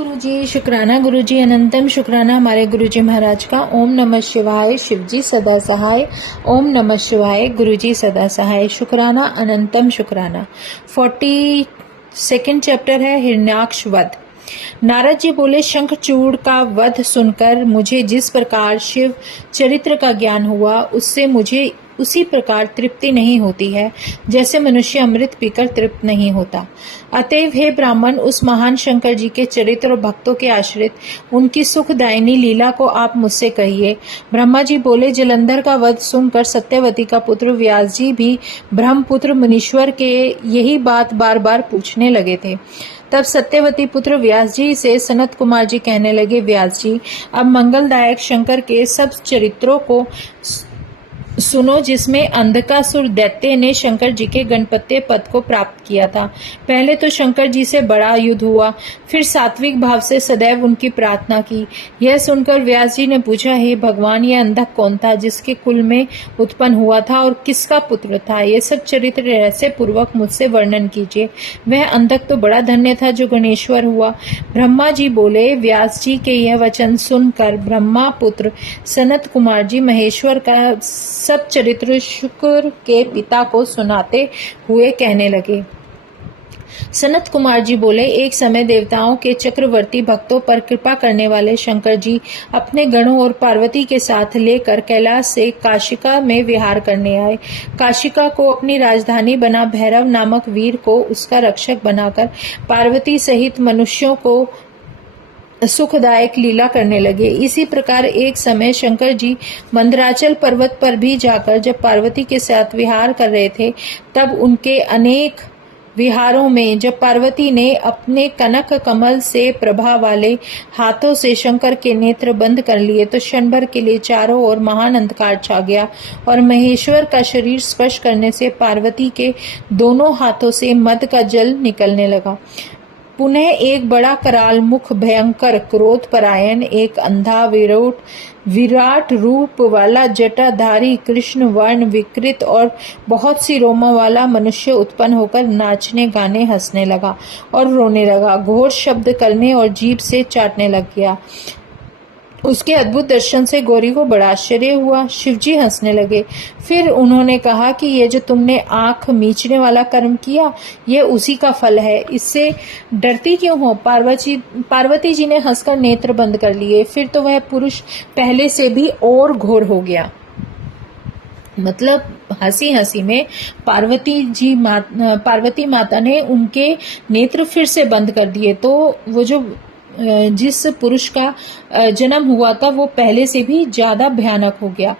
गुरुजी, शुक्राना गुरुजी, अनंतम शुक्राना हमारे गुरुजी महाराज का। ओम नमः शिवाय। शिवजी सदा सहाय। ओम नमः शिवाय। गुरुजी सदा सहाय। शुक्राना अनंतम शुक्राना। 42nd चैप्टर है हिरण्याक्ष वध। नारद जी बोले, शंखचूड़ का वध सुनकर मुझे जिस प्रकार शिव चरित्र का ज्ञान हुआ, उससे मुझे उसी प्रकार तृप्ति नहीं होती है जैसे मनुष्य अमृत पीकर तृप्त नहीं होता। अतएव हे ब्राह्मण, उस महान शंकर जी के चरित्र और भक्तों के आश्रित उनकी सुखदायिनी लीला को आप मुझसे कहिए। ब्रह्मा जी बोले, जलंधर का वध सुनकर सत्यवती का पुत्र व्यास जी भी ब्रह्मपुत्र मुनीश्वर के यही बात बार बार पूछने लगे थे। तब सत्यवती पुत्र व्यास जी से सनत कुमार जी कहने लगे, व्यास जी, अब मंगलदायक शंकर के सब चरित्रों को सुनो, जिसमें अंधकासुर दैत्य ने शंकर जी के गणपत्य पद को प्राप्त किया था। पहले तो शंकर जी से बड़ा युद्ध हुआ, फिर सात्विक भाव से सदैव उनकी प्रार्थना की। यह सुनकर व्यास जी ने पूछा, हे भगवान, यह अंधक कौन था, जिसके कुल में उत्पन्न हुआ था और किसका पुत्र था? ये सब चरित्र रहस्य पूर्वक मुझसे वर्णन कीजिए। वह अंधक तो बड़ा धन्य था जो गणेश्वर हुआ। ब्रह्मा जी बोले, व्यास जी के यह वचन सुनकर ब्रह्मा पुत्र सनत कुमार जी महेश्वर का सब चरित्र शुक्र के पिता को सुनाते हुए कहने लगे। सनत कुमार जी बोले, एक समय देवताओं के चक्रवर्ती भक्तों पर कृपा करने वाले शंकर जी अपने गणों और पार्वती के साथ लेकर कैलाश से काशिका में विहार करने आए। काशिका को अपनी राजधानी बना भैरव नामक वीर को उसका रक्षक बनाकर पार्वती सहित मनुष्यों को सुखदायक लीला करने लगे। इसी प्रकार एक समय शंकर जी मंदराचल पर्वत पर भी जाकर जब पार्वती के साथ विहार कर रहे थे, तब उनके अनेक विहारों में जब पार्वती ने अपने कनक कमल से प्रभा वाले हाथों से शंकर के नेत्र बंद कर लिए, तो क्षण भर के लिए चारों ओर महान अंधकार छा गया और महेश्वर का शरीर स्पर्श करने से पार्वती के दोनों हाथों से मद का जल निकलने लगा। पुनः एक बड़ा कराल मुख, भयंकर क्रोध परायण, एक अंधा विराट रूप वाला जटाधारी कृष्ण वर्ण विकृत और बहुत सी रोमों वाला मनुष्य उत्पन्न होकर नाचने गाने हंसने लगा और रोने लगा, घोर शब्द करने और जीभ से चाटने लग गया। उसके अद्भुत दर्शन से गौरी को बड़ा आश्चर्य हुआ। शिवजी हंसने लगे। फिर उन्होंने कहा कि ये जो तुमने आंख मीचने वाला कर्म किया, ये उसी का फल है। इससे डरती क्यों हो? पार्वती जी ने हंसकर नेत्र बंद कर लिए। फिर तो वह पुरुष पहले से भी और घोर हो गया। मतलब हंसी हंसी में पार्वती माता ने उनके नेत्र फिर से बंद कर दिए। तो वो जो जिस पुरुष का जन्म हुआ था वो पहले से भी ज्यादा भयानक हो गया।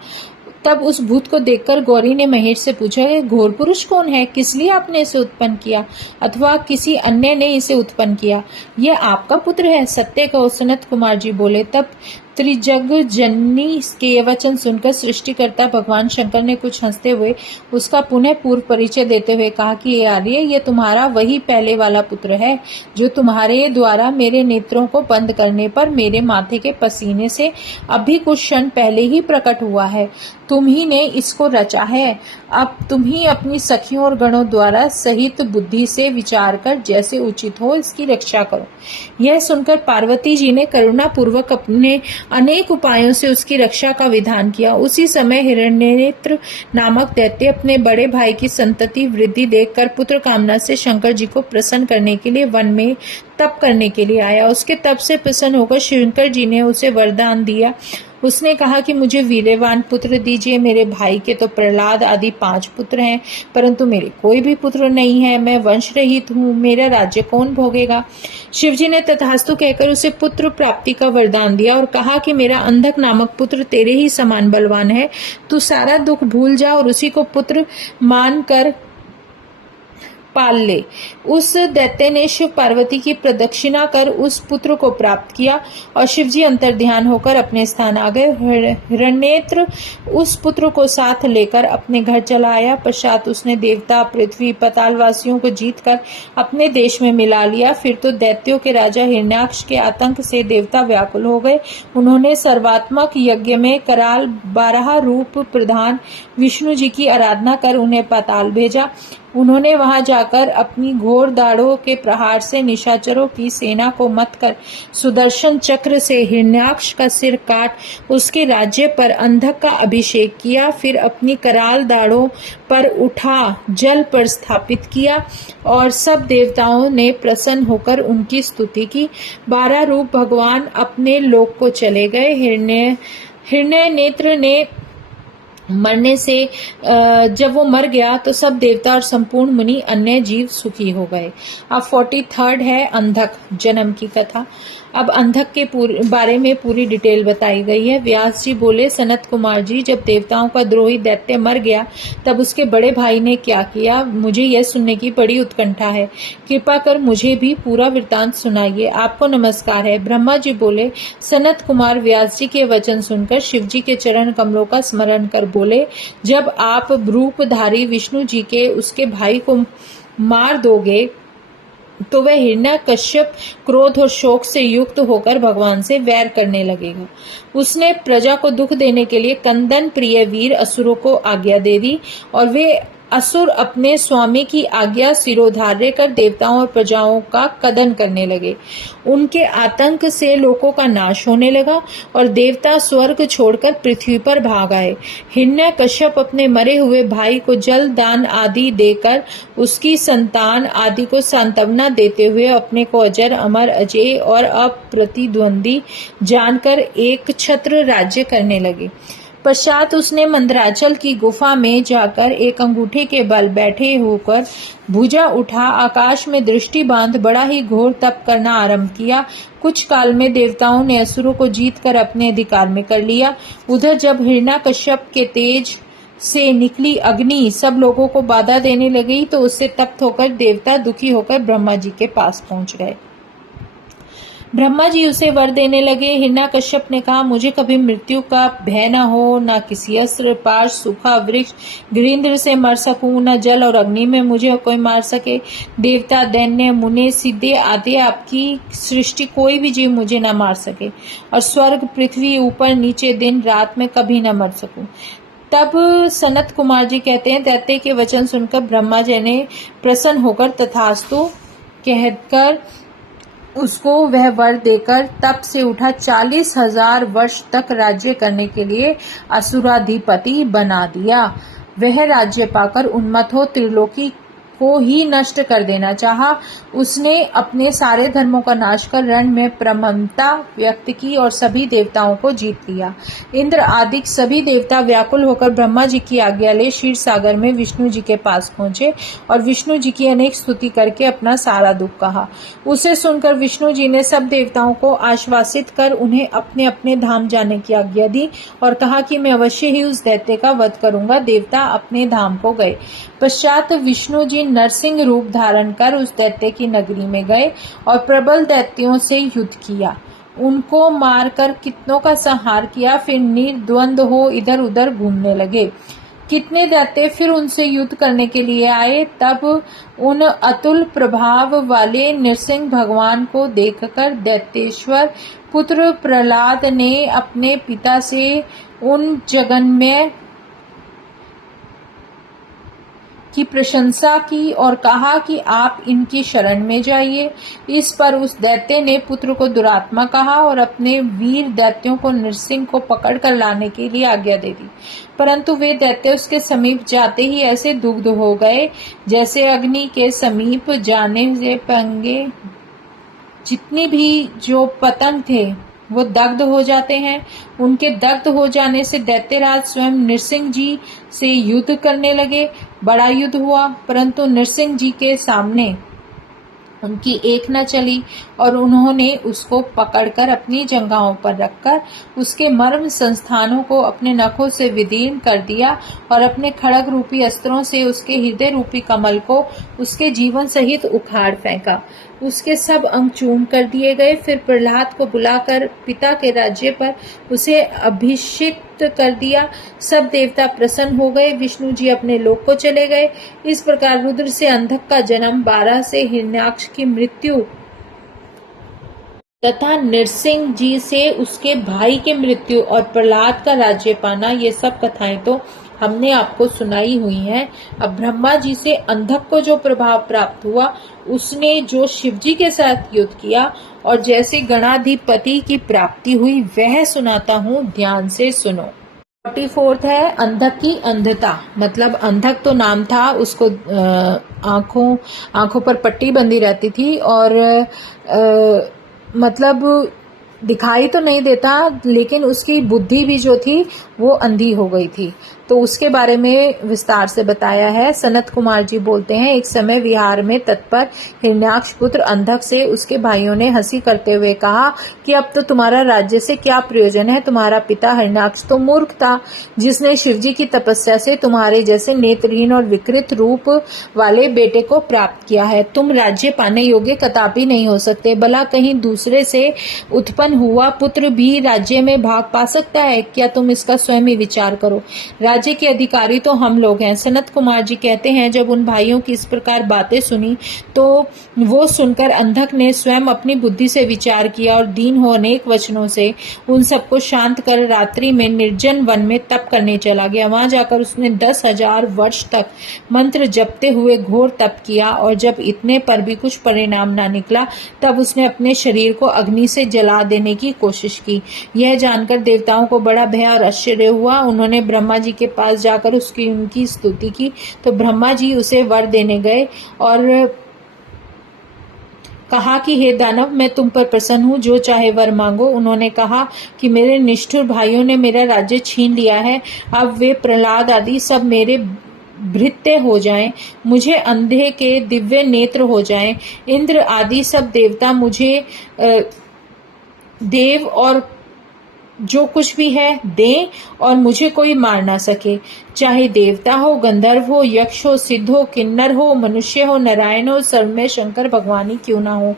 तब उस भूत को देखकर गौरी ने महेश से पूछा, घोर पुरुष कौन है? किस लिए आपने इसे उत्पन्न किया, अथवा किसी अन्य ने इसे उत्पन्न किया? यह आपका पुत्र है? सत्य कहो। सनत कुमार जी बोले। तब त्रिजग जननी के ये वचन सुनकर सृष्टिकर्ता भगवान शंकर ने कुछ हंसते हुए उसका पुनः पूर्व परिचय देते हुए कहा कि ये आर्य, ये तुम्हारा वही पहले वाला पुत्र है जो तुम्हारे द्वारा मेरे नेत्रों को बंद करने पर मेरे माथे के पसीने से अभी कुछ क्षण पहले ही प्रकट हुआ है। तुम ही ने इसको रचा है। अब तुम ही अपनी सखियों और गणों द्वारा सहित बुद्धि से विचार कर जैसे उचित हो इसकी रक्षा करो। यह सुनकर पार्वती जी ने करुणा पूर्वक अपने अनेक उपायों से उसकी रक्षा का विधान किया। उसी समय हिरण्यनेत्र नामक दैत्य अपने बड़े भाई की संतति वृद्धि देखकर पुत्र कामना से शंकर जी को प्रसन्न करने के लिए वन में तप करने के लिए आया। उसके तप से प्रसन्न होकर शंकर जी ने उसे वरदान दिया। उसने कहा कि मुझे वीर्यवान पुत्र दीजिए। मेरे भाई के तो प्रहलाद आदि 5 पुत्र हैं, परंतु मेरे कोई भी पुत्र नहीं है। मैं वंश रहित हूँ, मेरा राज्य कौन भोगेगा? शिवजी ने तथास्तु कहकर उसे पुत्र प्राप्ति का वरदान दिया और कहा कि मेरा अंधक नामक पुत्र तेरे ही समान बलवान है। तू सारा दुख भूल जा और उसी को पुत्र मानकर पाल ले। उस दैत्य ने शिव पार्वती की प्रदक्षिणा कर उस पुत्र को प्राप्त किया और शिवजी अंतर्ध्यान होकर अपने स्थान आ गए। हिरण्यनेत्र उस पुत्र को साथ लेकर अपने घर चला आया। पश्चात उसने देवता, पृथ्वी, पातालवासियों को जीतकर अपने देश में मिला लिया। फिर तो दैत्यों के राजा हिरण्याक्ष के आतंक से देवता व्याकुल हो गए। उन्होंने सर्वात्मक यज्ञ में कराल 12 रूप प्रधान विष्णु जी की आराधना कर उन्हें पाताल भेजा। उन्होंने वहां जाकर अपनी घोर दाढ़ों के प्रहार से निशाचरों की सेना को मत कर सुदर्शन चक्र से हिरण्याक्ष का सिर काट उसके राज्य पर अंधक का अभिषेक किया। फिर अपनी कराल दाढ़ों पर उठा जल पर स्थापित किया और सब देवताओं ने प्रसन्न होकर उनकी स्तुति की। 12 रूप भगवान अपने लोक को चले गए। हिरण्य नेत्र ने मरने से जब वो मर गया तो सब देवता और संपूर्ण मुनि अन्य जीव सुखी हो गए। अब 43rd है अंधक जन्म की कथा। अब अंधक के बारे में पूरी डिटेल बताई गई है। व्यास जी बोले, सनत कुमार जी, जब देवताओं का द्रोही दैत्य मर गया तब उसके बड़े भाई ने क्या किया, मुझे यह सुनने की बड़ी उत्कंठा है। कृपा कर मुझे भी पूरा वृत्तांत सुनाइए। आपको नमस्कार है। ब्रह्मा जी बोले, सनत कुमार व्यास जी के वचन सुनकर शिव जी के चरण कमलों का स्मरण कर बोले, जब आप रूपधारी विष्णु जी के उसके भाई को मार दोगे तो वह हिरण्यकश्यप क्रोध और शोक से युक्त होकर भगवान से वैर करने लगेगा। उसने प्रजा को दुख देने के लिए कंदन प्रिय वीर असुरों को आज्ञा दे दी और वे असुर अपने स्वामी की आज्ञा सिरोधार्य कर देवताओं और प्रजाओं का कदन करने लगे। उनके आतंक से लोगों का नाश होने लगा और देवता स्वर्ग छोड़कर पृथ्वी पर भाग आए। हिरण्यकश्यप अपने मरे हुए भाई को जल दान आदि देकर उसकी संतान आदि को सांत्वना देते हुए अपने को अजर अमर अजेय और अप्रतिद्वंदी जानकर एक छत्र राज्य करने लगे। पश्चात उसने मंदराचल की गुफा में जाकर एक अंगूठे के बल बैठे होकर भुजा उठा आकाश में दृष्टि बांध बड़ा ही घोर तप करना आरंभ किया। कुछ काल में देवताओं ने असुरों को जीतकर अपने अधिकार में कर लिया। उधर जब हिरण्यकश्यप के तेज से निकली अग्नि सब लोगों को बाधा देने लगी तो उससे तप्त होकर देवता दुखी होकर ब्रह्मा जी के पास पहुंच गए। ब्रह्मा जी उसे वर देने लगे। हिरण्यकश्यप ने कहा, मुझे कभी मृत्यु का भय न हो, न किसी अस्त्र पाश सूखा वृक्ष गिरिंद्र से मर सकूं, न जल और अग्नि में मुझे कोई मार सके। देवता दैन्य मुने सिद्धे आदि आपकी सृष्टि कोई भी जीव मुझे न मार सके और स्वर्ग पृथ्वी ऊपर नीचे दिन रात में कभी न मर सकूं। तब सनत कुमार जी कहते हैं, दैत्य के वचन सुनकर ब्रह्मा जी ने प्रसन्न होकर तथास्तु कहकर उसको वह वर देकर तप से उठा 40,000 वर्ष तक राज्य करने के लिए असुराधिपति बना दिया। वह राज्य पाकर उन्मत्त हो त्रिलोकी को ही नष्ट कर देना चाहा। उसने अपने सारे धर्मों का नाश कर रण में प्रममता व्यक्त की और सभी देवताओं को जीत लिया। इंद्र आदि सभी देवता व्याकुल होकर ब्रह्मा जी की आज्ञा ले क्षीर सागर में विष्णु जी के पास पहुंचे और विष्णु जी की अनेक स्तुति करके अपना सारा दुख कहा। उसे सुनकर विष्णु जी ने सब देवताओं को आश्वासित कर उन्हें अपने अपने धाम जाने की आज्ञा दी और कहा कि मैं अवश्य ही उस दैत्य का वध करूंगा। देवता अपने धाम को गए। पश्चात विष्णु जी नरसिंह रूप धारण कर उस दैत्य की नगरी में गए और प्रबल दैत्यों से युद्ध किया। उनको मारकर कितनों का संहार किया। फिर निर्द्वंद हो इधर उधर घूमने लगे। कितने दैत्य फिर उनसे युद्ध करने के लिए आए। तब उन अतुल प्रभाव वाले नरसिंह भगवान को देखकर दैत्येश्वर पुत्र प्रहलाद ने अपने पिता से उन जगन्मय की प्रशंसा की और कहा कि आप इनकी शरण में जाइए। इस पर उस दैत्य ने पुत्र को दुरात्मा कहा और अपने वीर दैत्यों को नरसिंह को पकड़ कर लाने के लिए आज्ञा दे दी। परंतु वे दैत्य उसके समीप जाते ही ऐसे दुग्ध हो गए जैसे अग्नि के समीप जाने से पंगे जितनी भी जो पतंग थे वो दग्ध हो जाते हैं। उनके दग्ध हो जाने से दैत्यराज स्वयं नरसिंह जी से युद्ध करने लगे। बड़ा युद्ध हुआ परंतु नरसिंह जी के सामने उनकी एक न चली और उन्होंने उसको पकड़कर अपनी जंघाओं पर रखकर उसके मर्म संस्थानों को अपने नखों से विदीर्ण कर दिया और अपने खड़ग रूपी अस्त्रों से उसके हृदय रूपी कमल को उसके जीवन सहित उखाड़ फेंका। उसके सब अंग चूर्ण कर दिए गए। फिर प्रहलाद को बुलाकर पिता के राज्य पर उसे अभिषिक्त कर दिया। सब देवता प्रसन्न हो गए। विष्णु जी अपने लोक को चले गए। इस प्रकार रुद्र से अंधक का जन्म, 12 से हिरण्याक्ष की मृत्यु तथा नरसिंह जी से उसके भाई की मृत्यु और प्रहलाद का राज्य पाना, ये सब कथाएं तो हमने आपको सुनाई हुई हैं। अब ब्रह्मा जी से अंधक को जो प्रभाव प्राप्त हुआ, उसने जो शिवजी के साथ युद्ध किया और जैसे गणाधिपति की प्राप्ति हुई, वह सुनाता हूँ, ध्यान से सुनो। 44 है अंधक की अंधता। मतलब अंधक तो नाम था, उसको आंखों पर पट्टी बंधी रहती थी और मतलब दिखाई तो नहीं देता, लेकिन उसकी बुद्धि भी जो थी वो अंधी हो गई थी। तो उसके बारे में विस्तार से बताया है। सनत कुमार जी बोलते हैं, एक समय विहार में तत्पर हिरण्याक्ष पुत्र अंधक से उसके भाइयों ने हंसी करते हुए कहा कि अब तो तुम्हारा राज्य से क्या प्रयोजन है। तुम्हारा पिता हिरण्याक्ष तो मूर्ख था, जिसने शिवजी की तपस्या से तुम्हारे जैसे नेत्रहीन और विकृत रूप वाले बेटे को प्राप्त किया है। तुम राज्य पाने योग्य कदापि नहीं हो सकते। भला कहीं दूसरे से उत्पन्न हुआ पुत्र भी राज्य में भाग पा सकता है क्या? तुम इसका स्वयं ही विचार करो। राज्य के अधिकारी तो हम लोग हैं। सनत कुमार जी कहते हैं, जब उन भाइयों की इस प्रकार बातें सुनी तो वो सुनकर अंधक ने स्वयं अपनी बुद्धि से विचार किया और दीन हो अनेक वचनों से उन सबको शांत कर रात्रि में निर्जन वन में तप करने चला गया। वहां जाकर उसने 10,000 वर्ष तक मंत्र जपते हुए घोर तप किया और जब इतने पर भी कुछ परिणाम ना निकला, तब उसने अपने शरीर को अग्नि से जला देने की कोशिश की। यह जानकर देवताओं को बड़ा भय और आश्चर्य हुआ। उन्होंने ब्रह्मा जी के पास जाकर उनकी स्तुति की तो ब्रह्मा जी उसे वर देने गए और कहा कि हे दानव, मैं तुम पर प्रसन्न हूँ, जो चाहे वर मांगो। उन्होंने कहा कि मेरे निष्ठुर भाइयों ने मेरा राज्य छीन लिया है, अब वे प्रहलाद आदि सब मेरे भृत्य हो जाएं, मुझे अंधे के दिव्य नेत्र हो जाएं, इंद्र आदि सब देवता मुझे देव और जो कुछ भी है दें और मुझे कोई मार ना सके। चाहे देवता हो, गंधर्व हो, यक्ष हो, सिद्ध हो, किन्नर हो, मनुष्य हो, नारायण हो, सर्वमय शंकर भगवान ही क्यों ना हो।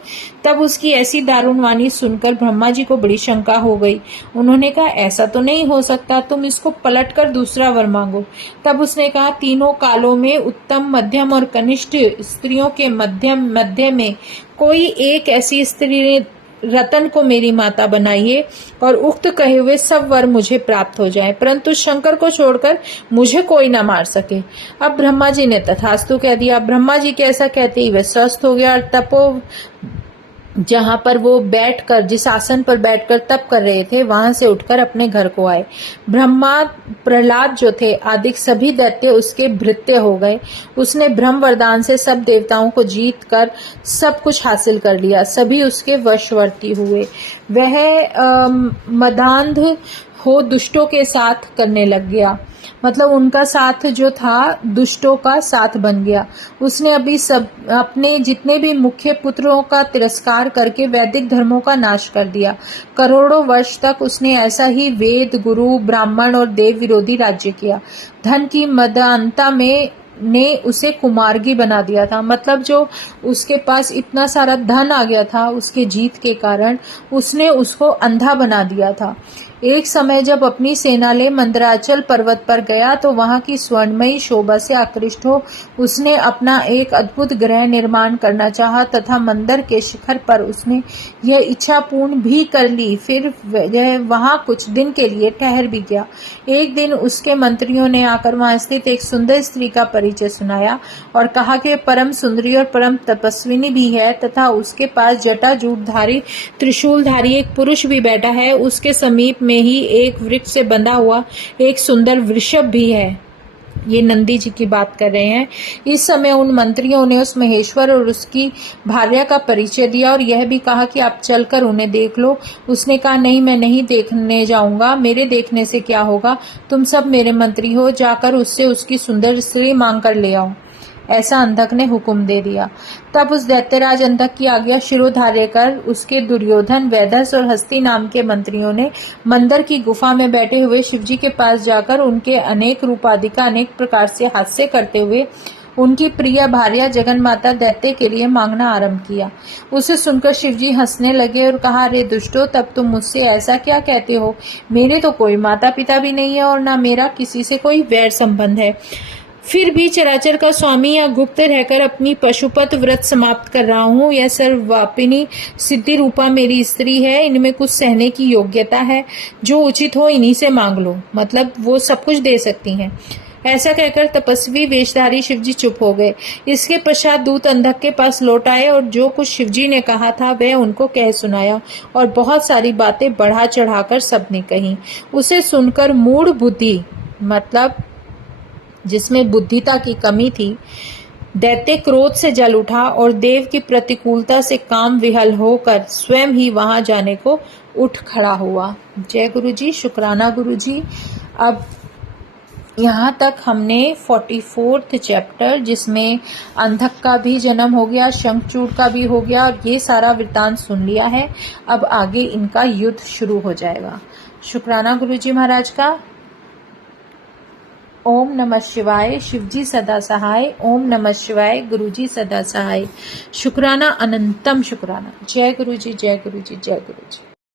तब उसकी ऐसी दारुण वाणी सुनकर ब्रह्मा जी को बड़ी शंका हो गई। उन्होंने कहा, ऐसा तो नहीं हो सकता, तुम इसको पलटकर दूसरा वर मांगो। तब उसने कहा, तीनों कालों में उत्तम, मध्यम और कनिष्ठ स्त्रियों के मध्य में कोई एक ऐसी स्त्री रतन को मेरी माता बनाइए और उक्त कहे हुए सब वर मुझे प्राप्त हो जाए, परंतु शंकर को छोड़कर मुझे कोई ना मार सके। अब ब्रह्मा जी ने तथास्तु कह दिया। ब्रह्मा जी के ऐसा कहते ही वह स्वस्थ हो गया और तपो जहां पर वो बैठकर, जिस आसन पर बैठकर तप कर रहे थे, वहां से उठकर अपने घर को आए। ब्रह्मा, प्रहलाद जो थे आदि सभी दैत्य उसके भृत्य हो गए। उसने ब्रह्म वरदान से सब देवताओं को जीत कर सब कुछ हासिल कर लिया। सभी उसके वशवर्ती हुए। वह मदांध हो दुष्टों के साथ करने लग गया। मतलब उनका साथ जो था दुष्टों का साथ बन गया। उसने अभी सब अपने जितने भी मुख्य पुत्रों का तिरस्कार करके वैदिक धर्मों का नाश कर दिया। करोड़ों वर्ष तक उसने ऐसा ही वेद, गुरु, ब्राह्मण और देव विरोधी राज्य किया। धन की मदान्ता में ने उसे कुमार्गी बना दिया था। मतलब जो उसके पास इतना सारा धन आ गया था उसके जीत के कारण, उसने उसको अंधा बना दिया था। एक समय जब अपनी सेना ले मंदराचल पर्वत पर गया तो वहां की स्वर्णमयी शोभा से आकृष्ट हो उसने अपना एक अद्भुत गृह निर्माण करना चाहा तथा मंदिर के शिखर पर उसने यह इच्छा पूर्ण भी कर ली। फिर वह वहां कुछ दिन के लिए ठहर भी गया। एक दिन उसके मंत्रियों ने आकर वहां स्थित एक सुंदर स्त्री का परिचय सुनाया और कहा कि परम सुंदरी और परम तपस्विनी भी है तथा उसके पास जटाजूटधारी त्रिशूलधारी एक पुरुष भी बैठा है। उसके समीप में ही एक वृक्ष से बंधा हुआ एक सुंदर वृषभ भी है। ये नंदी जी की बात कर रहे हैं। इस समय उन मंत्रियों ने उस महेश्वर और उसकी भार्या का परिचय दिया और यह भी कहा कि आप चलकर उन्हें देख लो। उसने कहा, नहीं, मैं नहीं देखने जाऊंगा, मेरे देखने से क्या होगा, तुम सब मेरे मंत्री हो, जाकर उससे उसकी सुंदर स्त्री मांग कर ले आओ। ऐसा अंधक ने हुक्म दे दिया। तब उस दैत्यराज अंधक की आज्ञा शिरोधार्य कर उसके दुर्योधन, वैदस और हस्ती नाम के मंत्रियों ने मंदिर की गुफा में बैठे हुए शिवजी के पास जाकर उनके अनेक रूपादि का अनेक प्रकार से हास्य करते हुए उनकी प्रिय भार्या जगन माता दैत्य के लिए मांगना आरंभ किया। उसे सुनकर शिवजी हंसने लगे और कहा, रे दुष्टो, तब तुम मुझसे ऐसा क्या कहते हो? मेरे तो कोई माता पिता भी नहीं है और न मेरा किसी से कोई वैर संबंध है। फिर भी चराचर का स्वामी या गुप्त रहकर अपनी पशुपत व्रत समाप्त कर रहा हूँ। यह सर्वव्यापिनी सिद्धि रूपा मेरी स्त्री है, इनमें कुछ सहने की योग्यता है, जो उचित हो इन्हीं से मांग लो। मतलब वो सब कुछ दे सकती हैं। ऐसा कहकर तपस्वी वेशधारी शिवजी चुप हो गए। इसके पश्चात दूत अंधक के पास लौट आए और जो कुछ शिवजी ने कहा था वह उनको कह सुनाया और बहुत सारी बातें बढ़ा चढ़ाकर सबने कही। उसे सुनकर मूढ़ बुद्धि, मतलब जिसमें बुद्धिता की कमी थी, दैत्य क्रोध से जल उठा और देव की प्रतिकूलता से काम विहल होकर स्वयं ही वहां जाने को उठ खड़ा हुआ। जय गुरु जी, शुक्राना गुरु जी। अब यहाँ तक हमने 44th चैप्टर, जिसमें अंधक का भी जन्म हो गया, शंखचूड़ का भी हो गया और ये सारा वृत्तांत सुन लिया है। अब आगे इनका युद्ध शुरू हो जाएगा। शुक्राना गुरु जी महाराज का। ओम नमः शिवाय। शिवजी सदा सहाय। ओम नमः शिवाय। गुरुजी सदा सहाय। शुक्राना, अनंतम शुक्राना। जय गुरु जी, जय गुरु जी, जय गुरु जी।